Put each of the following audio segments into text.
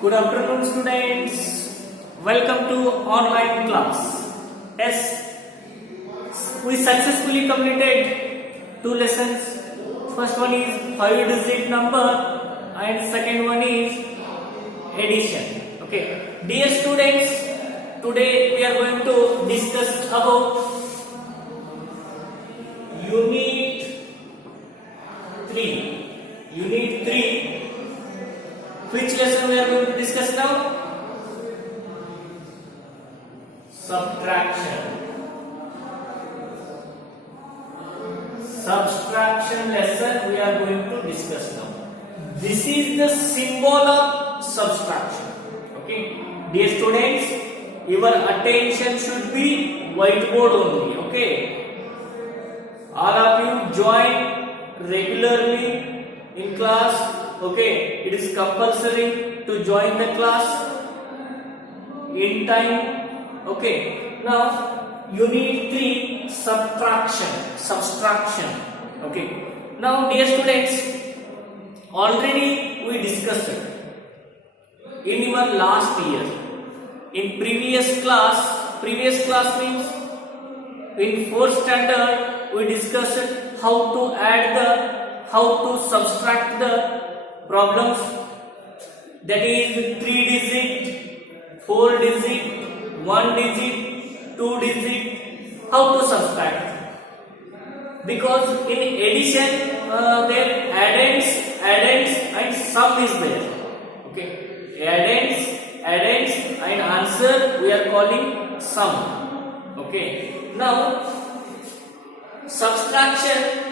Good afternoon, students. Welcome to online class. Yes, we successfully completed two lessons. First one is 5-digit number and second one is addition. Okay, dear students, today we are going to discuss about Unit 3. Unit 3. Which lesson we are going to discuss now? Subtraction. Subtraction lesson we are going to discuss now. This is the symbol of subtraction. Okay, dear students, your attention should be whiteboard only. Okay, all of you join regularly in class. Okay, it is compulsory to join the class in time. Okay, now Unit 3, subtraction. Okay, now dear students, already we discussed it in your last year. In previous class means in 4th standard we discussed how to subtract the problems, that is 3-digit, 4-digit, 1-digit, 2-digit, how to subtract. Because in addition there addends and sum is there. Okay, addends and answer we are calling sum. Okay, now subtraction.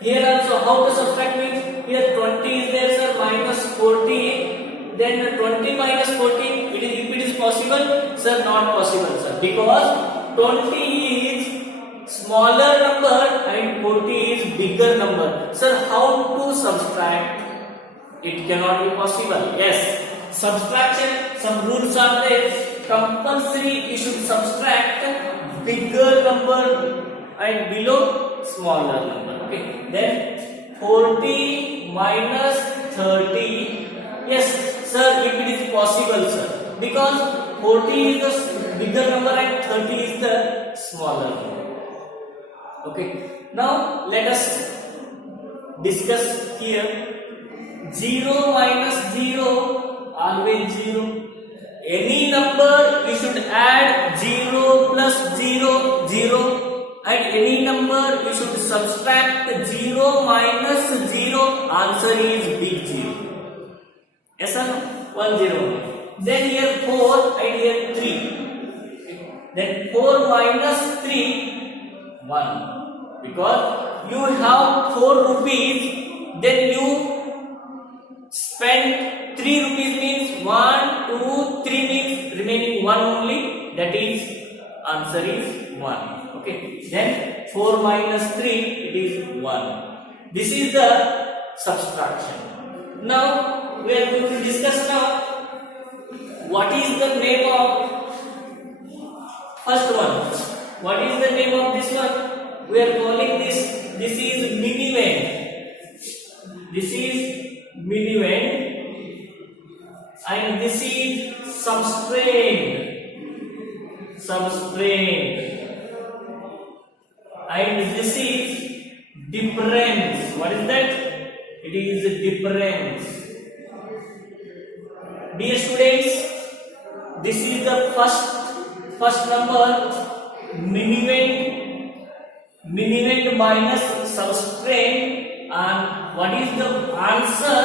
Here also how to subtract means here 20 is there, sir, minus 40, then 20 minus 40, if it is possible, sir, not possible, sir, because 20 is smaller number and 40 is bigger number. Sir, how to subtract? It cannot be possible. Yes, subtraction, some rules are there. Compulsory you should subtract bigger number and below smaller number. Okay, then 40 minus 30. Yes, sir, if it is possible, sir, because 40 is the bigger number and 30 is the smaller number. Okay, now let us discuss here. 0 minus 0, always 0. Any number you should add 0 plus 0, 0. And any number you should subtract 0 minus 0, answer is big 0. Yes or no? 1 0. Then here 4 and here 3. Then 4 minus 3, 1. Because you have 4 rupees, then you spend 3 rupees means 1, 2, 3 means remaining 1 only, that is answer is 1. Okay, then 4 minus 3, it is 1. This is the subtraction. Now we are going to discuss now what is the name of first one. What is the name of this one? We are calling this is minivend. This is minivend and this is substrain. And this is difference. What is that? It is difference. Dear students, this is the first number, minivend minus substrain, and what is the answer?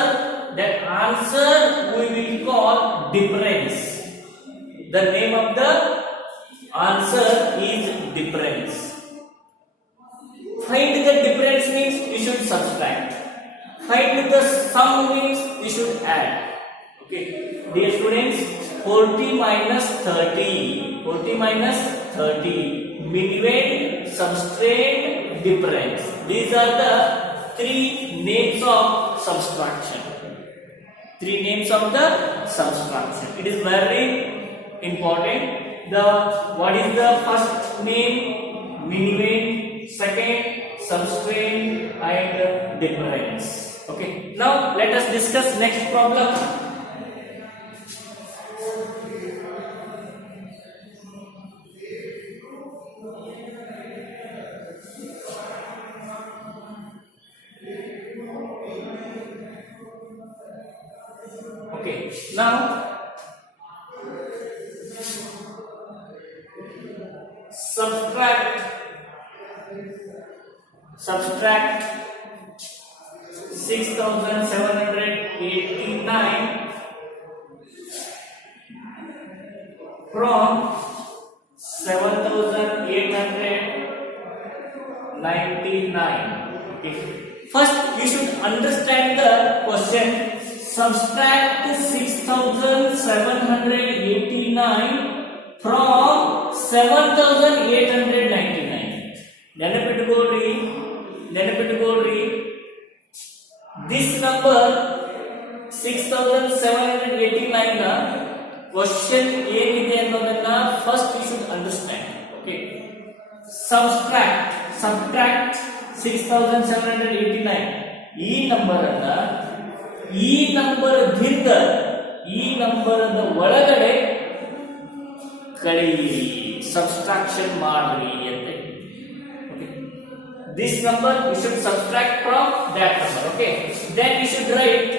That answer we will call difference. The name of the answer is difference. Find the difference means you should subtract. Find the sum means you should add. Okay, dear students, 40 minus 30. 40 minus 30. Minivend, substrain, difference. These are the 3 names of subtraction. 3 names of the subtraction. It is very important. What is the first name? Minivend, second substrain and difference. Okay, now let us discuss next problem. Now subtract 6789 from 7899. Okay. First, you should understand the question. Subtract 6789 from 7899. ನೆನಪಿಟ್ಟುಕೊಳ್ಳ್ರಿ. This number 6789 ನ question ಏನಿದೆ ಅನ್ನೋದನ್ನ first you should understand. Okay. Subtract 6789 ಈ ನಂಬರದ ಒಳಗಡೆ ಕಳೆಯಿರಿ, subtraction ಮಾಡ್ರಿ ಅಂತ. Okay. This number you should subtract from that number. Okay. Then you should write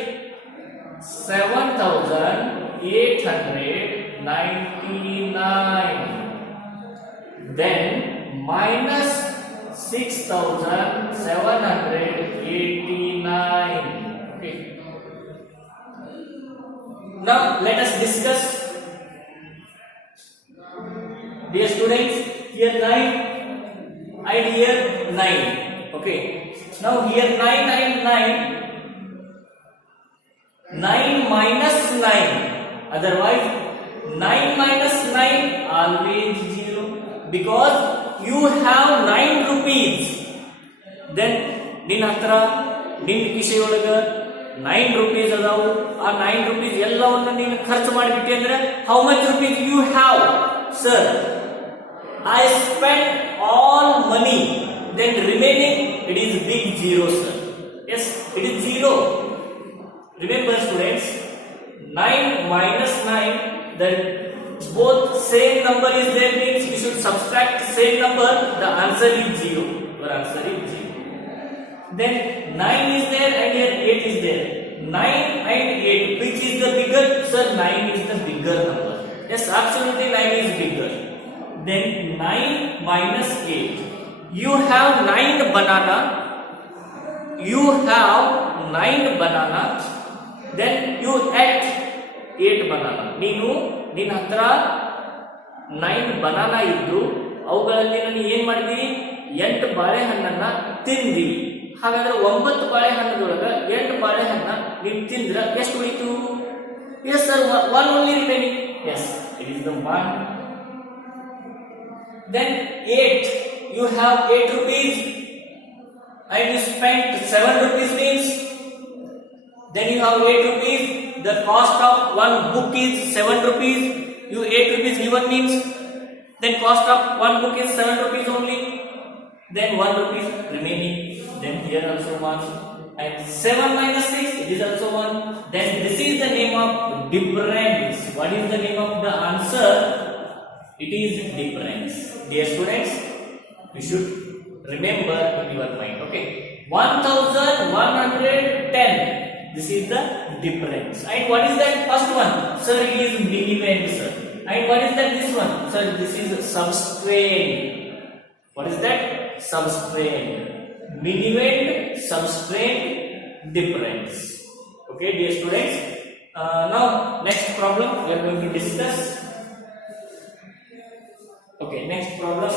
7899. Then minus 6789. Okay. Now let us discuss. Dear students, here 9 and here 9. Okay. Now here 9 and 9 minus 9. Otherwise 9 minus 9 always 0, because you have 9 rupees. Then ನಿನ್ನ ಹತ್ರ ನಿನ್ನ ಕಿಸೆಯೊಳಗ 9 rupees ಅದಾವು. ಆ 9 rupees ಎಲ್ಲವನ್ನ ನೀನು ಖರ್ಚು ಮಾಡಿಬಿಟ್ಟಿ ಅಂದ್ರೆ how much rupees you have? Sir, I spent all money. Then remaining, it is big zero, sir. Yes, it is 0. Remember students, 9 minus 9, then both same number is there, means you should subtract same number, the answer is 0. Your answer is 0. Then 9 is there and here 8 is there. 9 and 8, which is the bigger? Sir, 9 is the bigger number. Yes, absolutely 9 is bigger. Then 9 minus 8. You have 9 banana. Then you ate 8 banana. ನಿನ್ನ ಹತ್ರ 9 banana ಇದ್ದು ಅವುಗಳಲ್ಲಿ ನಾನು ಏನ್ ಮಾಡಿದಿ? 8 ಬಾಳೆಹಣ್ಣನ್ನ ತಿಂದಿ. ಹಾಗಾದ್ರೆ 9 ಬಾಳೆಹಣ್ಣದೊಳಗ 8 ಬಾಳೆಹಣ್ಣ ನೀವು ತಿಂದ್ರ ಎಷ್ಟು ಉಳಿತು? Yes sir, one only remaining. Yes, it is the 1. Then 8, you have 8 rupees and you spent 7 rupees means, then you have 8 rupees, the cost of one book is 7 rupees, you 8 rupees given means, then cost of one book is 7 rupees only, then 1 rupees remaining, then here also 1, and 7 minus 6, it is also 1, then this is the name of difference. What is the name of the answer? It is difference. Dear students, you should remember in your mind. Okay, 1110. This is the difference. And what is that first one? Sir, it is millimeter, sir. And what is that this one? Sir, this is substrain. What is that? Substrain. Millimeter, substrain, difference. Okay, dear students. Now, next problem we are going to discuss. Okay, next problem.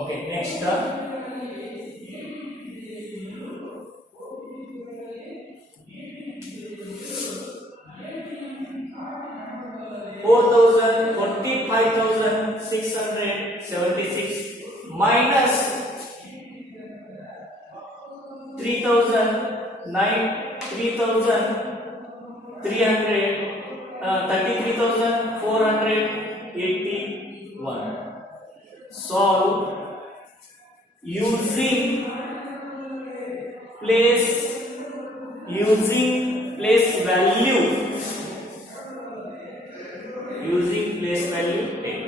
Okay, next. 4,025,676 minus 33,481. Solve using place using place value. Using place value 10.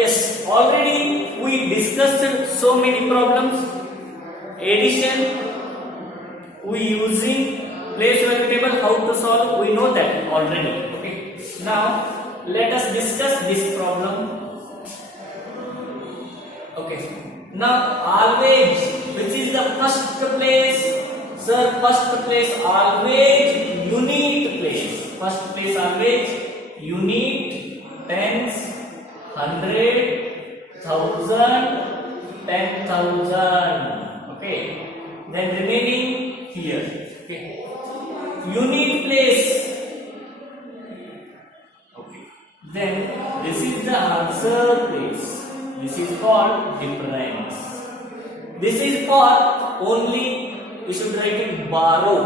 Yes, already we discussed so many problems. Addition, we using place value table, how to solve, we know that already. Okay, now let us discuss this problem. Okay, now always, which is the first place? Sir, first place always unit place. First place always unit, tens, 100, 1000, 10,000. Okay, then remaining here. Okay, unit place. Okay, then this is the answer place. This is called difference. This is for only, we should write it borrow.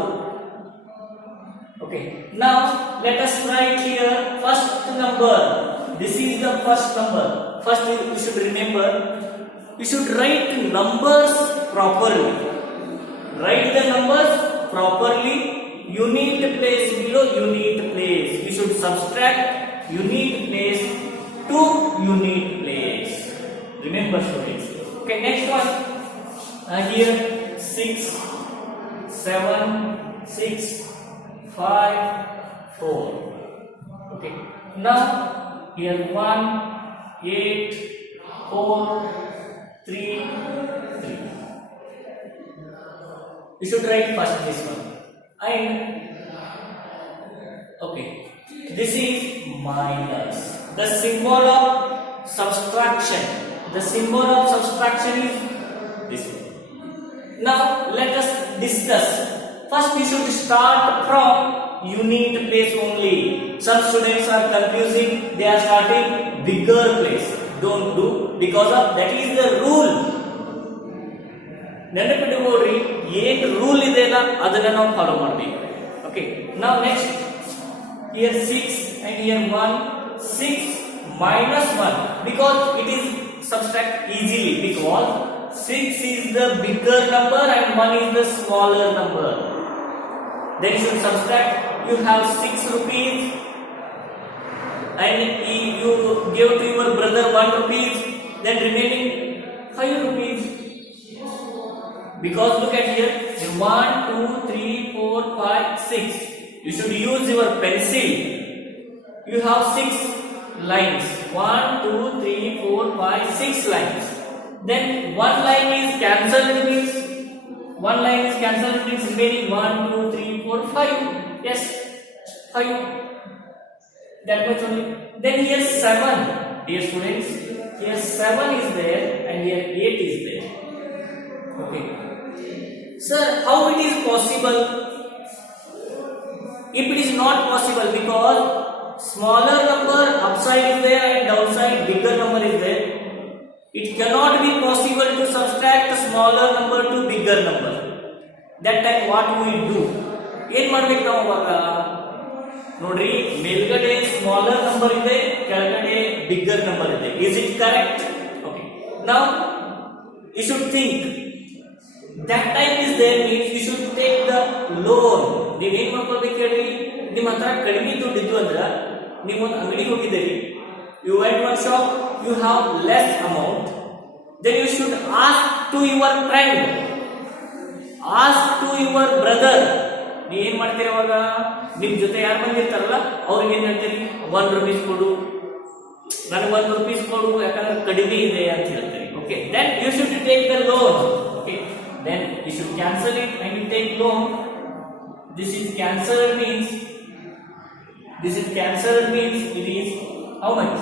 Okay, now let us write here first number. This is the first number. First you should remember, you should write numbers properly. Write the numbers properly. Unit place below unit place. You should subtract unit place to unit place. Remember, students. Okay, next one. Here 6, 7, 6, 5, 4. Okay. Now here 1, 8, 4, 3, 3. You should write first this one. And okay, this is minus. The symbol of subtraction. The symbol of subtraction is this one. Now let us discuss. First you should start from unit place only. Some students are confusing, they are starting bigger place. Don't do, because of that is the rule. ನೆನಪಿಟ್ಟುಕೊಳ್ಳ್ರಿ, ಏನು rule ಇದೆ ಅಲ್ಲ ಅದನ್ನ ನಾವು follow ಮಾಡಬೇಕು. Okay, now next here 6 and here 1, 6 minus 1, because it is subtract easily, because 6 is the bigger number and 1 is the smaller number. Then you should subtract. You have 6 rupees and you give to your brother 1 rupees, then remaining 5 rupees. Because look at here, 1, 2, 3, 4, 5, 6. You should use your pencil. You have 6 lines. 1, 2, 3, 4, 5, 6 lines. Then one line is cancelled, means one line is cancelled, means remaining 1, 2, 3, 4, 5. Yes, 5. That much only. Then here 7, dear students. Here 7 is there and here 8 is there. Okay. Sir, how it is possible? If it is not possible, because smaller number upside is there and downside bigger number is there, it cannot be possible to subtract smaller number to bigger number. That time what we will do? ಏನು ಮಾಡಬೇಕು ನಾವು ಅವಾಗ? ನೋಡ್ರಿ, ಮೇಲ್ಗಡೆ smaller number ಇದೆ, ಕೆಳಗಡೆ bigger number ಇದೆ. Is it correct? Okay. Now you should think. That time is there, means you should take the loan. ನೀವು ಏನು ಮಾಡ್ಕೊಳ್ಬೇಕು ಹೇಳಿ? ನಿಮ್ಮ ಹತ್ರ ಕಡಿಮೆ ದುಡ್ಡು ಇದ್ದು ಅಂದ್ರೆ ನೀವು ಒಂದು ಅಂಗಡಿಗೆ ಹೋಗಿದ್ದೀರಿ, you went one shop, you have less amount, then you should ask to your friend, ask to your brother. ನೀವು ಏನು ಮಾಡ್ತೀರಿ ಅವಾಗ? ನಿಮ್ಮ ಜೊತೆ ಯಾರು ಬಂದಿರ್ತಾರಲ್ಲ ಅವ್ರಿಗೆ ಏನು ಹೇಳ್ತೀರಿ? 1 rupees ಕೊಡು, ನನಗೆ 1 rupees ಕೊಡು, ಯಾಕಂದ್ರೆ ಕಡಿಮೆ ಇದೆ ಅಂತ ಹೇಳ್ತೀರಿ. Okay, then you should take the loan. Okay, then you should cancel it and you take loan. This is cancelled, means it is how much?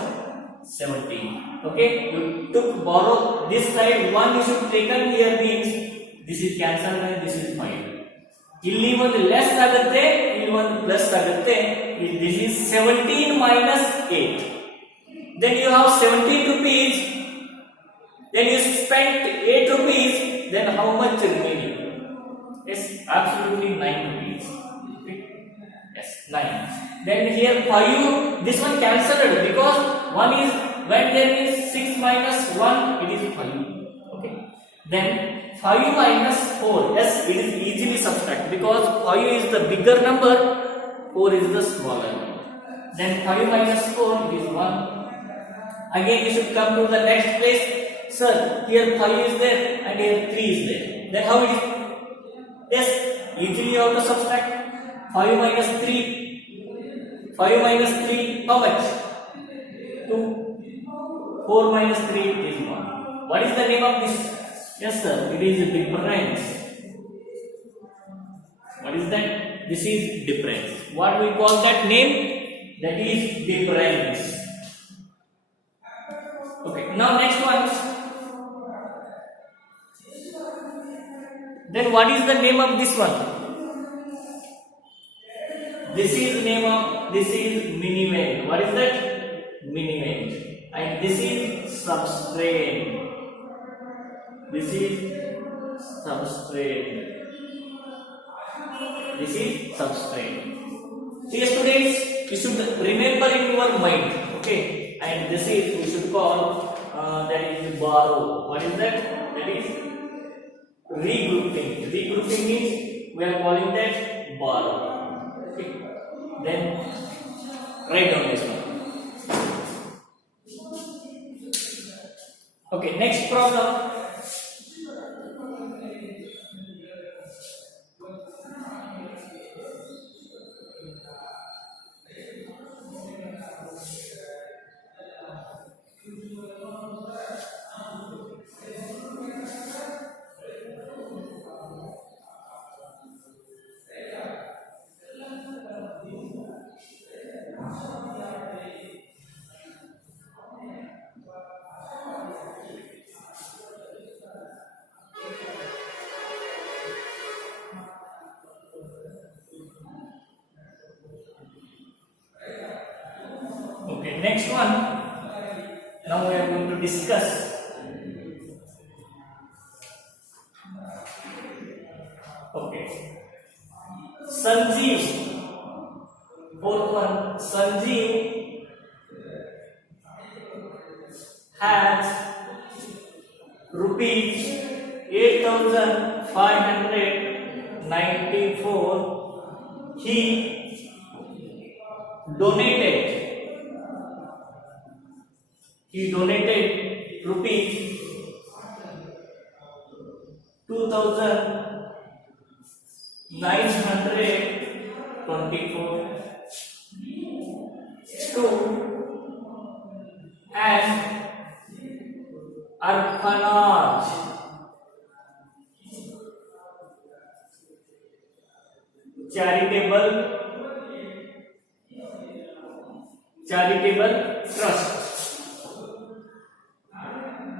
17. Okay, you took borrow this side 1, you should taken here, means this is cancelled and this is fine. ಇಲ್ಲಿ ಒಂದು less ಆಗುತ್ತೆ, ಇಲ್ಲಿ ಒಂದು plus ಆಗುತ್ತೆ. This is 17 minus 8. Then you have 17 rupees. Then you spent 8 rupees. Then how much remaining? Yes, absolutely 9 rupees. Okay. Yes, 9. Then here 5, this one cancelled, because 1 is, when there is 6 minus 1, it is 5. Okay. Then 5 minus 4. Yes, it is easily subtract because 5 is the bigger number, 4 is the smaller number. Then 5 minus 4 it is 1. Again we should come to the next place. Sir, here 5 is there and here 3 is there. Then how it is? Yes, easily you have to subtract. 5 minus 3. 5 minus 3, how much? 2. 4 minus 3 is 1. What is the name of this? Yes sir, it is difference. What is that? This is difference. What we call that name? That is difference. Okay, now next one. Then what is the name of this one? This is minimum. What is that? Minimum. And this is substrate. This is substrate. This is substrate. Dear students, you should remember in your mind. Okay, and this is we should call that is borrow. What is that? That is regrouping. Regrouping means we are calling that borrow. Okay, then write down this one. Okay, next problem. Okay, next one. Now we are going to discuss. Okay. Sanjeev. Fourth one. Sanjeev has rupees 8,594. He donated rupees 2,924 to an orphanage.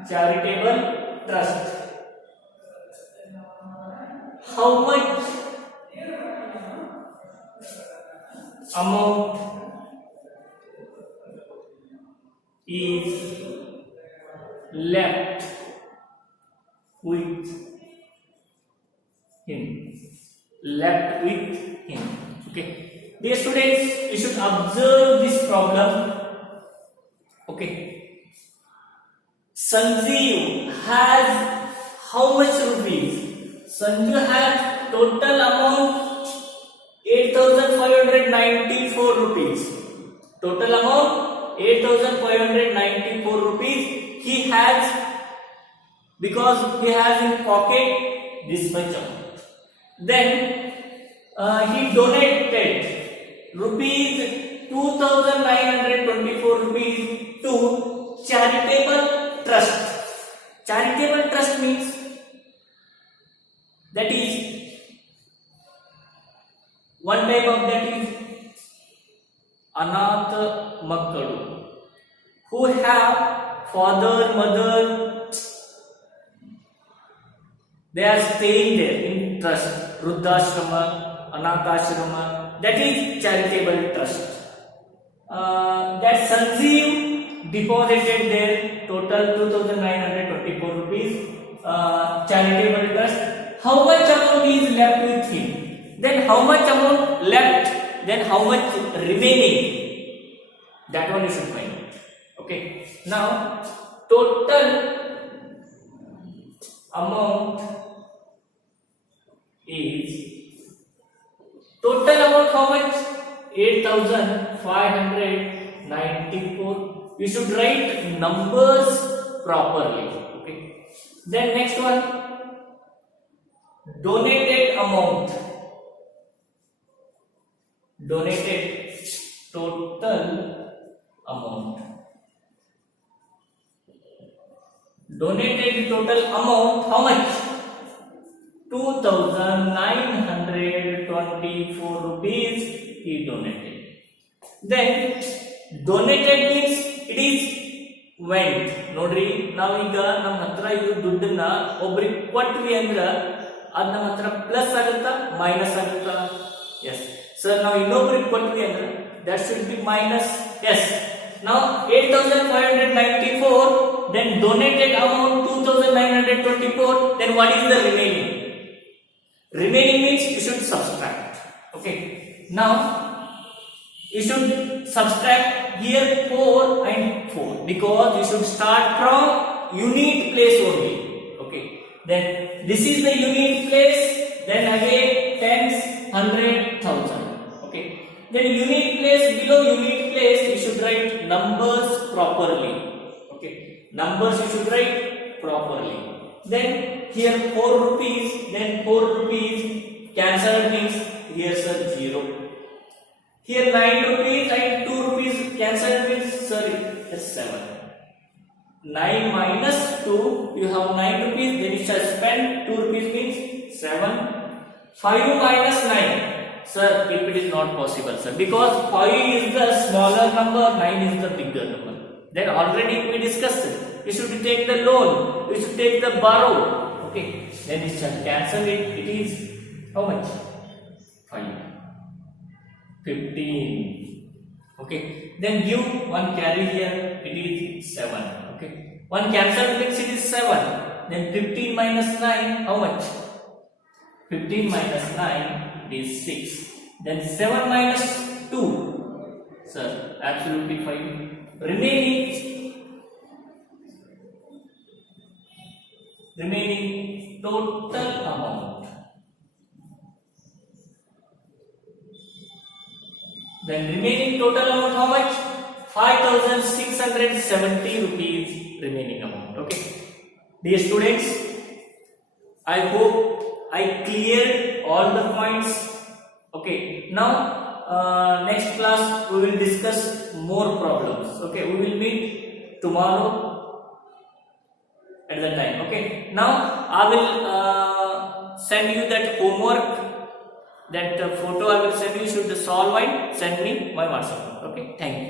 Charitable trust. How much amount is left with him? Okay, dear students, you should observe this problem. Okay, Sanjeev has how much rupees? Sanjeev has total amount 8,594 rupees. Total amount 8,594 rupees he has, because he has in pocket this much amount. Then he donated rupees 2,924 rupees to charitable trust. Charitable trust means that is one type of that is Anath Makkalu, who have father, mother, they are staying there in trust. Ruddhashrama, Anathrama, that is charitable trust. That Sanjeev deposited their total 2,924 rupees charitable trust. How much amount is left with him? Then how much amount left? Then how much remaining? That one you should find. Okay. Now total amount is total amount how much? 8,594. You should write numbers properly. Okay. Then next one, donated amount. Donated total amount. Donated total amount how much? 2,924 rupees he donated. Then donated means it is went. ನೋಡ್ರಿ ನಾವೀಗ ನಮ್ಮ ಹತ್ರ ಇದು ದುಡ್ಡನ್ನ ಒಬ್ರಿಗೆ ಕೊಟ್ವಿ ಅಂದ್ರ ಅದ್ ನಮ್ಮ ಹತ್ರ ಪ್ಲಸ್ ಆಗುತ್ತಾ ಮೈನಸ್ ಆಗುತ್ತಾ? ಎಸ್ ಸರ್, ನಾವು ಇನ್ನೊಬ್ರಿಗೆ ಕೊಟ್ವಿ ಅಂದ್ರೆ that should be minus. Yes. Now 8,594, then donated amount 2,924, then what is the remaining? Remaining means you should subtract. Okay. Now you should subtract here 4 and 4 because you should start from unit place only. Okay. Then this is the unit place, then again tens, 100,000. Okay. Then unit place, below unit place you should write numbers properly. Okay. Numbers you should write properly. Then here 4 rupees, then 4 rupees cancelled means here sir 0. Here 9 rupees and 2 rupees cancelled means sorry 7. 9 minus 2, you have 9 rupees, then you shall spend 2 rupees means 7. 5 minus 9, sir, if it is not possible sir, because 5 is the smaller number, 9 is the bigger number. Then already we discussed it. You should take the loan, you should take the borrow. Okay, then you shall cancel it. It is how much? 5. 15. Okay, then give one carry here, it is 7. Okay, one cancel means it is 7. Then 15 minus 9, how much? 15 minus 9 is 6. Then 7 minus 2, sir, absolutely fine. Remaining total amount. Then remaining total amount how much? 5,670 rupees remaining amount. Okay. Dear students, I hope I cleared all the points. Okay. Now next class we will discuss more problems. Okay. We will meet tomorrow at the time. Okay. Now I will send you that homework. That photo I will send you, should solve and send me my WhatsApp. Okay, thank you.